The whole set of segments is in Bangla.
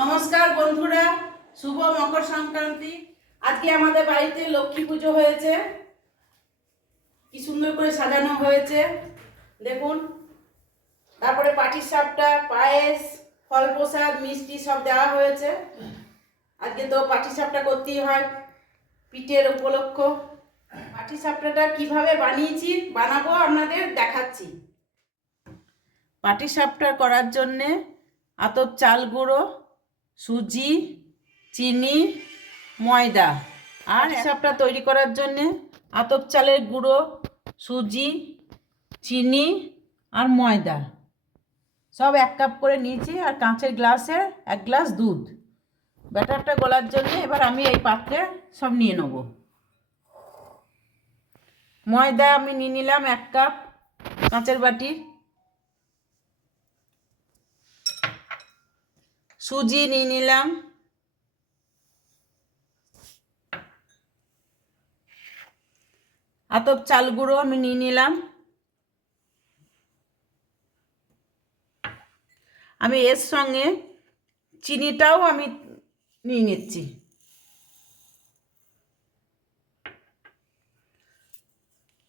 নমস্কার বন্ধুরা, শুভ মকর সংক্রান্তি। আজকে আমাদের বাড়িতে লক্ষ্মী পুজো হয়েছে। কি সুন্দর করে সাজানো হয়েছে দেখুন। তারপরে পাটিসাপটা, পায়েস, ফল প্রসাদ, মিষ্টি সব দেওয়া হয়েছে। আজকে তো পাটিসাপটা করতেই হয়, পিঠের উপলক্ষ। পাটিসাপটাটা কিভাবে বানাবো আপনাদের দেখাচ্ছি। পাটিসাপটা করার জন্যে আতপ চাল গুঁড়ো, সুজি, চিনি, ময়দা। আর পাটিসাপটা তৈরি করার জন্যে আতপ চালের গুঁড়ো, সুজি, চিনি আর ময়দা সব 1 কাপ করে নিয়েছি। আর কাঁচের গ্লাসে 1 গ্লাস দুধ। ব্যাটারটা গলার জন্য এবার আমি এই পাত্রে সব নিয়ে নেব। ময়দা আমি নিয়ে নিলাম 1 কাপ কাঁচের বাটি। সুজি নিয়ে নিলাম, আতপ চাল গুঁড়ো আমি নিয়ে নিলাম। আমি এর সঙ্গে চিনিটাও আমি নিয়ে নিচ্ছি।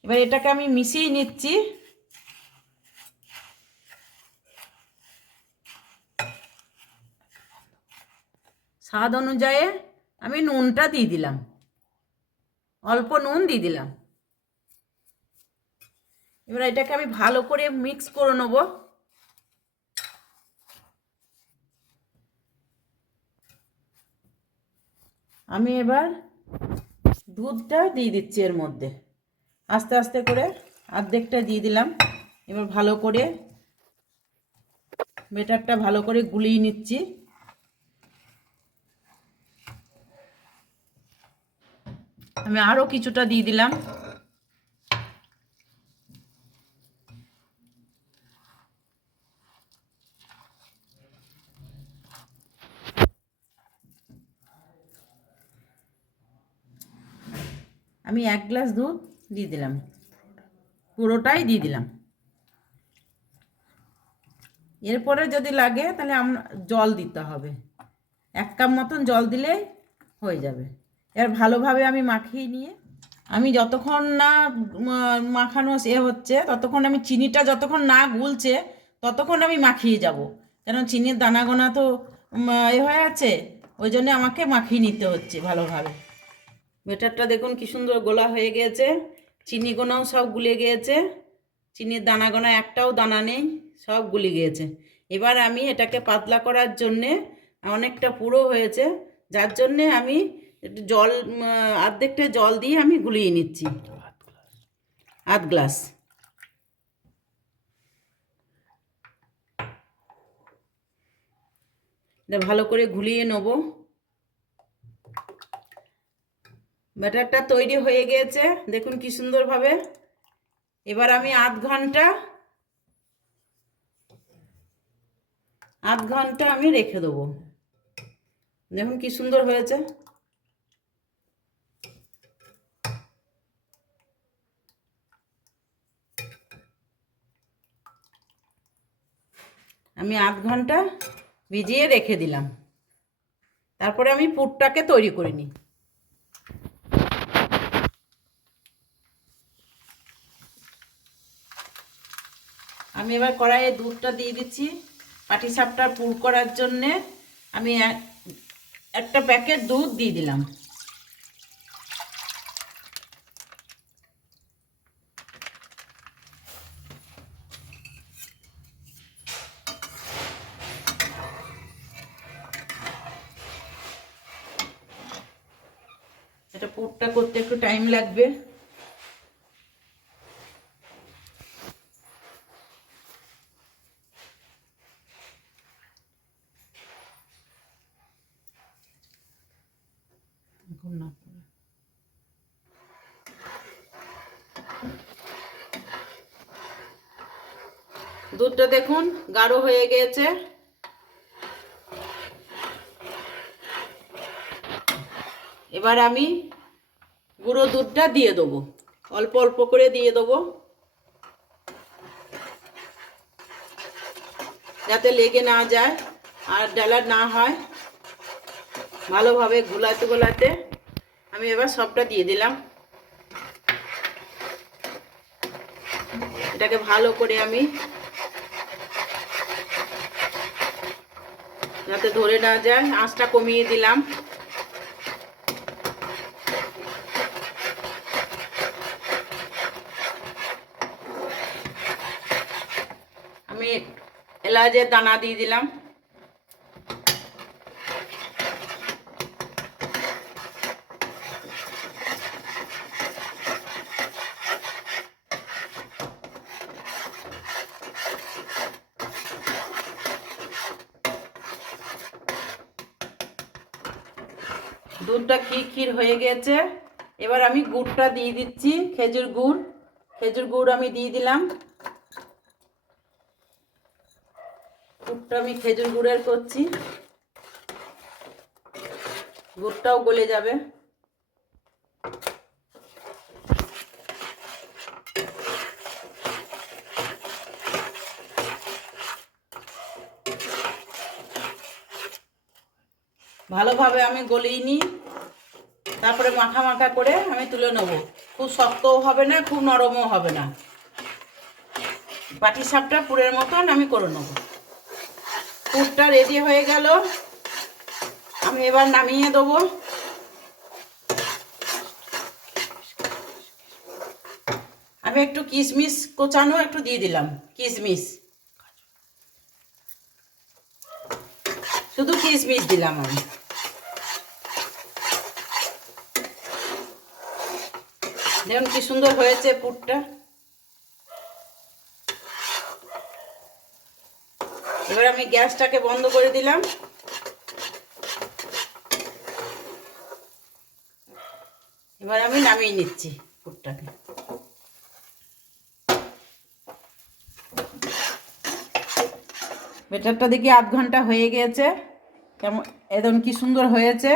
এবার এটাকে আমি মিশিয়ে নিচ্ছি। স্বাদ অনুযায়ী আমি নুনটা দিয়ে দিলাম, অল্প নুন দিয়ে দিলাম। এবার এটাকে আমি ভালো করে মিক্স করে নেব। আমি এবার দুধটা দিয়ে দিচ্ছি এর মধ্যে, আস্তে আস্তে করে অর্ধেকটা দিয়ে দিলাম। এবার ভালো করে ব্যাটারটা ভালো করে গুলিয়ে নিচ্ছি। আমি আরও কিছুটা দিয়ে দিলাম। আমি 1 গ্লাস দুধ দিয়ে দিলাম, পুরোটাই দিয়ে দিলাম। এরপরে যদি লাগে তাহলে জল দিতে হবে, 1 কাপ মতন জল দিলেই হয়ে যাবে। এবার ভালোভাবে আমি মাখিয়ে নিয়ে আমি যতক্ষণ না মাখানো হচ্ছে ততক্ষণ আমি চিনিটা যতক্ষণ না গুলছে ততক্ষণ আমি মাখিয়ে যাব। কেন চিনির দানাগোনা তো হয়ে আছে, ওই জন্য আমাকে মাখিয়ে নিতে হচ্ছে ভালোভাবে। ব্যাটারটা দেখুন কি সুন্দর গোলা হয়ে গিয়েছে, চিনি গোনাও সব গুলে গিয়েছে, চিনির দানাগোনা একটাও দানা নেই, সব গুলে গিয়েছে। এবার আমি এটাকে পাতলা করার জন্যে অনেকটা পুরো হয়েছে, যার জন্যে আমি একটু জল অর্ধেকটা জল দিয়ে আমি গুলিয়ে নিচ্ছি, 1/2 গ্লাস। এটা ভালো করে গুলিয়ে নেব। ব্যাটারটা তৈরি হয়ে গিয়েছে দেখুন কি সুন্দরভাবে। এবার আমি আধ ঘন্টা আমি রেখে দেবো। দেখুন কি সুন্দর হয়েছে। আমি আধ ঘন্টা ভিজিয়ে রেখে দিলাম। তারপরে আমি পুরটাকে তৈরি করে নিই। আমি এবার কড়াইয়ে দুধটা দিয়ে দিচ্ছি। পাটিসাপটার পুর করার জন্যে আমি একটা প্যাকেট দুধ দিয়ে দিলাম। এটা পুরটা করতে একটু টাইম লাগবে। দুধটা দেখুন গাঢ় হয়ে গিয়েছে। এবার আমি গুঁড়ো দুধটা দিয়ে দেবো, অল্প অল্প করে দিয়ে দেবো যাতে লেগে না যায়। আর ডালা না হয়, ভালোভাবে গুলাতে গোলাতে আমি এবার সবটা দিয়ে দিলাম। এটাকে ভালো করে আমি যাতে ধরে না যায় আঁচটা কমিয়ে দিলাম। আমি এলাচের দানা দিয়ে দিলাম। দুধটা ক্ষীর হয়ে গেছে। এবার আমি গুড়টা দিয়ে দিচ্ছি, খেজুর গুড় আমি দিয়ে দিলাম। গুড়টা আমি খেজুর গুড়ের করছি, গুড়টাও গলে যাবে। ভালোভাবে আমি গলিয়ে নিই, তারপরে মাখা মাখা করে আমি তুলে নেব। খুব শক্তও হবে না, খুব নরমও হবে না, পাটিসাপটা পুরের মতন আমি করে নেব। পুরটা রেডি হয়ে গেল, আমি এবার নামিয়ে দেবো। আমি একটু কিশমিশ কোচানো একটু দিয়ে দিলাম, কিশমিশ, শুধু কিশমিশ দিলাম আমি। দেখুন কি সুন্দর হয়েছে পুরটা। এবার আমি গ্যাসটাকে বন্ধ করে দিলাম। এবার আমি নামিয়ে নিচ্ছি পুরটাকে। বেটারটা দেখি আধ ঘন্টা হয়ে গেছে, কেমন একদম কি সুন্দর হয়েছে।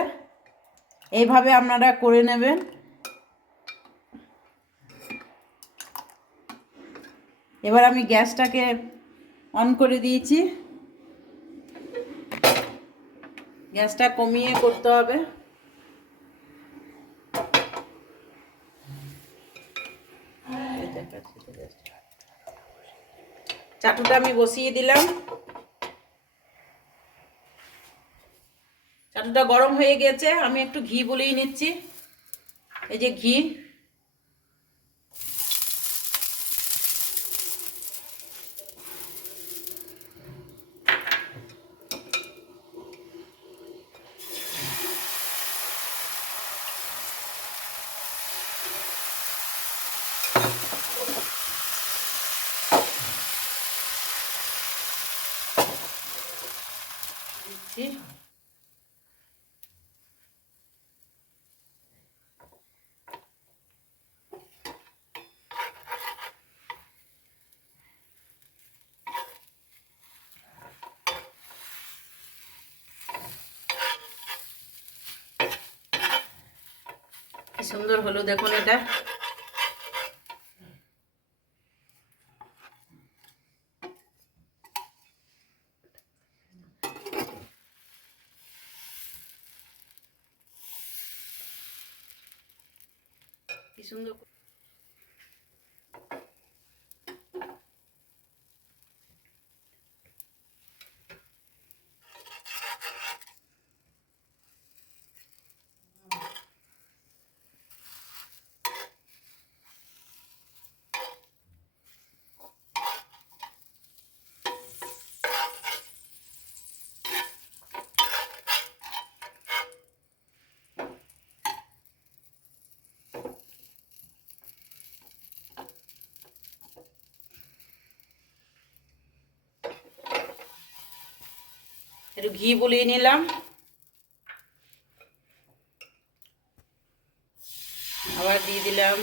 এইভাবে আপনারা করে নেবেন। এবার আমি গ্যাসটাকে অন করে দিয়েছি, গ্যাসটা কমিয়ে করতে হবে। চাটুটা আমি বসিয়ে দিলাম। চাটুটা গরম হয়ে গেছে, আমি একটু ঘি বলিয়ে নিচ্ছি। এই যে ঘি, দিচ্ছি। কি সুন্দর হলো দেখুন এটা। কি সুন্দর। একটু ঘি বলিয়ে নিলাম, আবার দিয়ে দিলাম।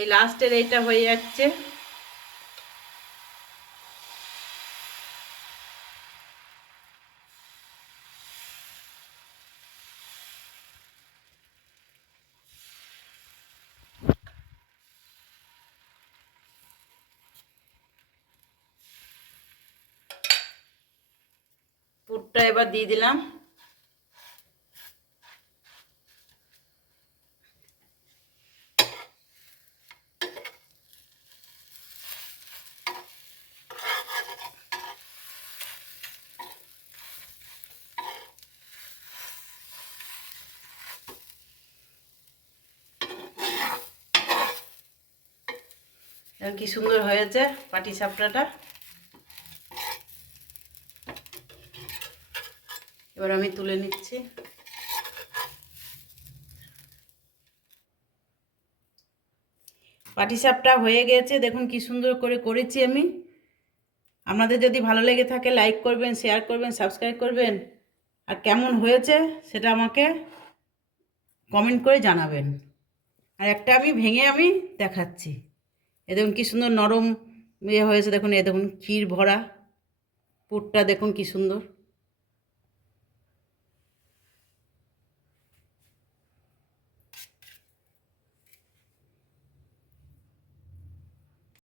এই লাস্টের এইটা হয়ে যাচ্ছে। পুরটা এবার দিয়ে দিলাম। কি সুন্দর হয়েছে পাটিসাপটাটা। এবার আমি তুলে নিচ্ছি। পাটিসাপটা হয়ে গেছে, দেখুন কি সুন্দর করে করেছি আমি। আপনাদের যদি ভালো লেগে থাকে লাইক করবেন, শেয়ার করবেন, সাবস্ক্রাইব করবেন, আর কেমন হয়েছে সেটা আমাকে কমেন্ট করে জানাবেন। আর একটা আমি ভেঙে আমি দেখাচ্ছি। এ দেখুন কি সুন্দর নরম হয়েছে, দেখুন এ দেখুন ক্ষীর ভরা পুরটা দেখুন কি সুন্দর।